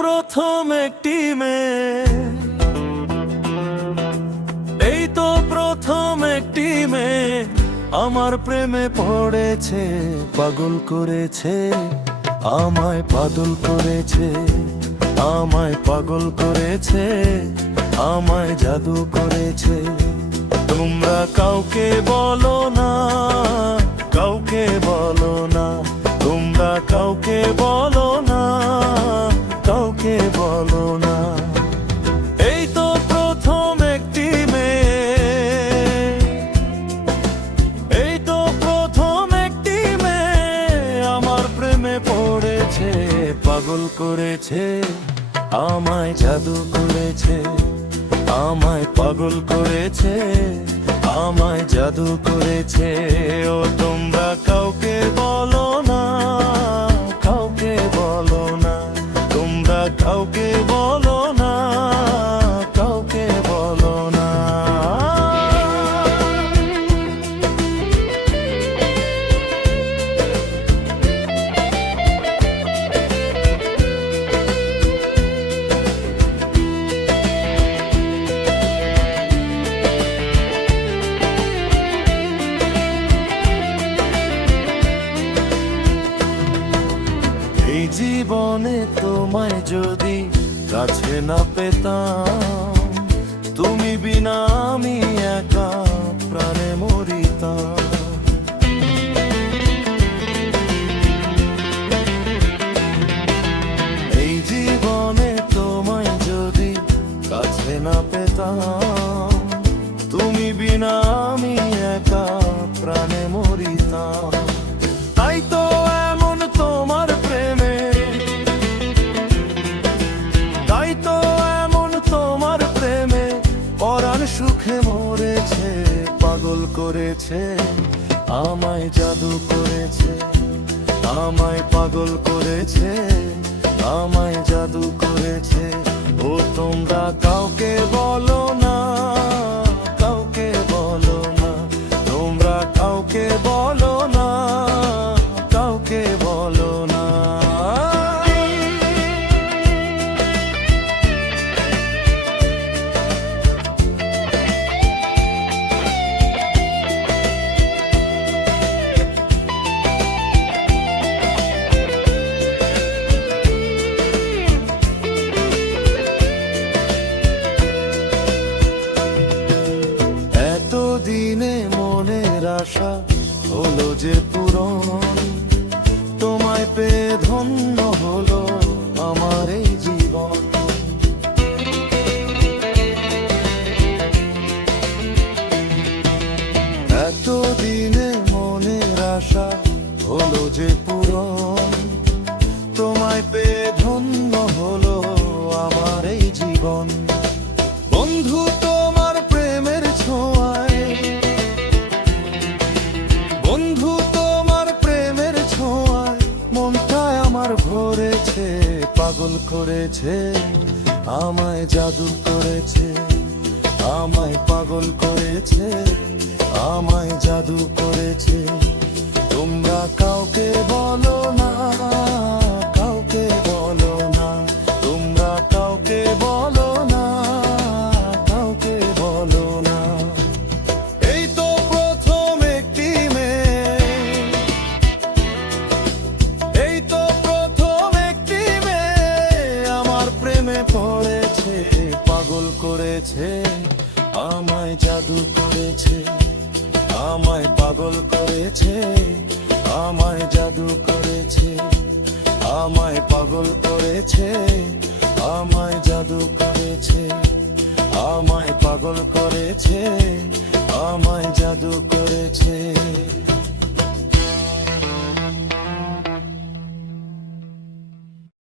প্রথম একটি মেয়ে, এই তো প্রথম একটি মেয়ে আমার প্রেমে পড়েছে, পাগল করেছে, আমায় পাগল করেছে, আমায় পাগল করেছে, আমায় জাদু করেছে। তোমরা কাউকে বলো না, কাউকে বলো না, তোমরা কাউকে বলো না, কাউকে বলো না। এই তো প্রথম একটি মেয়ে, এই তো প্রথম একটি মেয়ে আমার প্রেমে পড়েছে, পাগল করেছে, আমায় জাদু করেছে, আমায় পাগল করেছে, আমায় জাদু করেছে। ও তোমরা কাউকে বলো না, কাউকে বলো না, তোমরা কাউকে বলো না, কাউকে বলো না। এই জীবনে তোমায় যদি কাছে না পেতাম, তুমি বিনা আমি একা প্রাণে মরিতাম। এই জীবনে তোমায় যদি কাছে না পেতাম, তুমি বিনা আমি একা প্রাণে মরিতাম। তাই তো এমন তোমার প্রেমে, তাই তো এমন তোমার প্রেমে পরাণ সুখে মরেছে, পাগল করেছে, আমায় জাদু করেছে, আমায় পাগল করেছে, আমায় জাদু করেছে। ও তোমরা কাউকে বলো না, কাউকে বলো না, তোমরা কাউকে বলো না, কাউকে বলো না। এতদিনে মনের আশা হলো যে পূরণ, তোমায় পেয়ে ধন্য হলো আমার এই জীবন। এতদিনে মনের আশা হলো যে পূরণ, তোমায় পেয়ে ধন্য হলো আমার এই জীবন। বন্ধু তোমার প্রেমের ছোঁয়ায়, বন্ধু তোমার প্রেমের ছোঁয়ায় মনটায় আমার ভরেছে, পাগল করেছে, আমায় জাদু করেছে, আমায় পাগল করেছে, আমায় জাদু করেছে। তোমরা কাউকে বলো না, কাউকে বলো না, তোমরা কাউকে বলো না, কাউকে বলো না। এই তো প্রথম একটি মেয়ে, এই তো প্রথম একটি মেয়ে আমার প্রেমে পড়েছে, পাগল করেছে, আমায় জাদু করেছে, আমায় পাগল করেছে, আমায় জাদু করেছে, আমায় পাগল করেছে, আমায় জাদু করেছে, আমায় পাগল করেছে, আমায় জাদু করেছে।